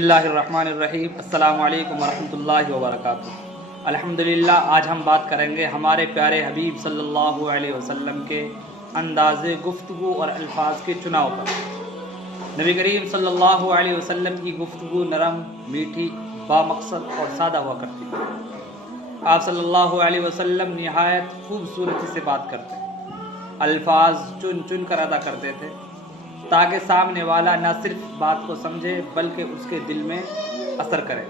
بسم اللہ الرحمن الرحیم۔ السلام علیکم ورحمۃ اللہ وبرکاتہ۔ الحمدللہ آج ہم بات کریں گے ہمارے پیارے حبیب صلی اللہ علیہ وسلم کے انداز گفتگو اور الفاظ کے چناؤ پر۔ نبی کریم صلی اللہ علیہ وسلم کی گفتگو نرم، میٹھی، بامقصد اور سادہ ہوا کرتی تھی۔ آپ صلی اللہ علیہ وسلم نہایت خوبصورتی سے بات کرتے، الفاظ چن چن کر ادا کرتے تھے تاکہ سامنے والا نہ صرف بات کو سمجھے بلکہ اس کے دل میں اثر کرے۔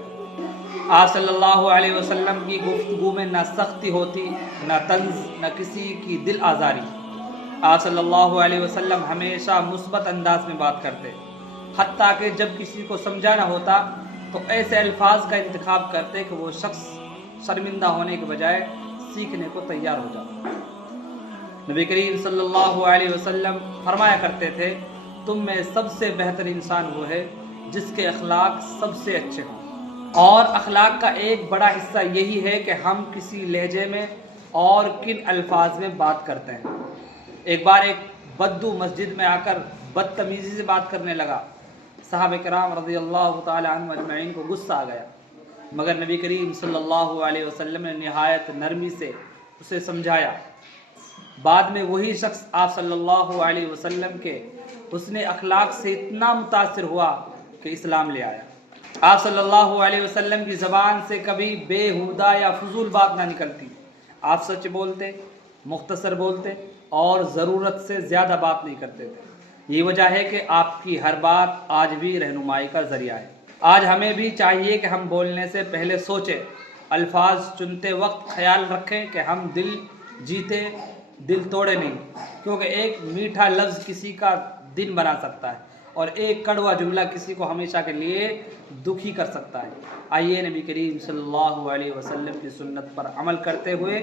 آپ صلی اللہ علیہ وسلم کی گفتگو میں نہ سختی ہوتی، نہ طنز، نہ کسی کی دل آزاری۔ آپ صلی اللہ علیہ وسلم ہمیشہ مثبت انداز میں بات کرتے، حتیٰ کہ جب کسی کو سمجھانا ہوتا تو ایسے الفاظ کا انتخاب کرتے کہ وہ شخص شرمندہ ہونے کے بجائے سیکھنے کو تیار ہو جاتا۔ نبی کریم صلی اللہ علیہ وسلم فرمایا کرتے تھے، تم میں سب سے بہتر انسان وہ ہے جس کے اخلاق سب سے اچھے ہوں، اور اخلاق کا ایک بڑا حصہ یہی ہے کہ ہم کسی لہجے میں اور کن الفاظ میں بات کرتے ہیں۔ ایک بار ایک بدو مسجد میں آ کر بدتمیزی سے بات کرنے لگا۔ صحابہ کرام رضی اللہ تعالی عنہ اجمعین کو غصہ آ گیا، مگر نبی کریم صلی اللہ علیہ وسلم نے نہایت نرمی سے اسے سمجھایا۔ بعد میں وہی شخص آپ صلی اللہ علیہ وسلم کے حسن اخلاق سے اتنا متاثر ہوا کہ اسلام لے آیا۔ آپ صلی اللہ علیہ وسلم کی زبان سے کبھی بےہودہ یا فضول بات نہ نکلتی۔ آپ سچ بولتے، مختصر بولتے اور ضرورت سے زیادہ بات نہیں کرتے تھے۔ یہ وجہ ہے کہ آپ کی ہر بات آج بھی رہنمائی کا ذریعہ ہے۔ آج ہمیں بھی چاہیے کہ ہم بولنے سے پہلے سوچیں، الفاظ چنتے وقت خیال رکھیں کہ ہم دل جیتے، دل توڑے نہیں، کیونکہ ایک میٹھا لفظ کسی کا دن بنا سکتا ہے اور ایک کڑوا جملہ کسی کو ہمیشہ کے لیے دکھی کر سکتا ہے۔ آئیے نبی کریم صلی اللہ علیہ وسلم کی سنت پر عمل کرتے ہوئے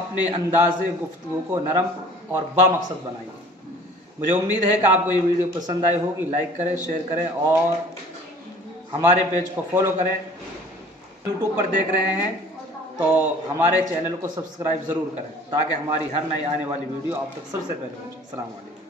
اپنے انداز گفتگو کو نرم اور بامقصد بنائیے۔ مجھے امید ہے کہ آپ کو یہ ویڈیو پسند آئی ہوگی۔ لائک کریں، شیئر کریں اور ہمارے پیج کو فالو کریں۔ یوٹیوب پر دیکھ رہے ہیں تو ہمارے چینل کو سبسکرائب ضرور کریں تاکہ ہماری ہر نئی آنے والی ویڈیو آپ تک سب سے پہلے پہنچے۔ السلام علیکم۔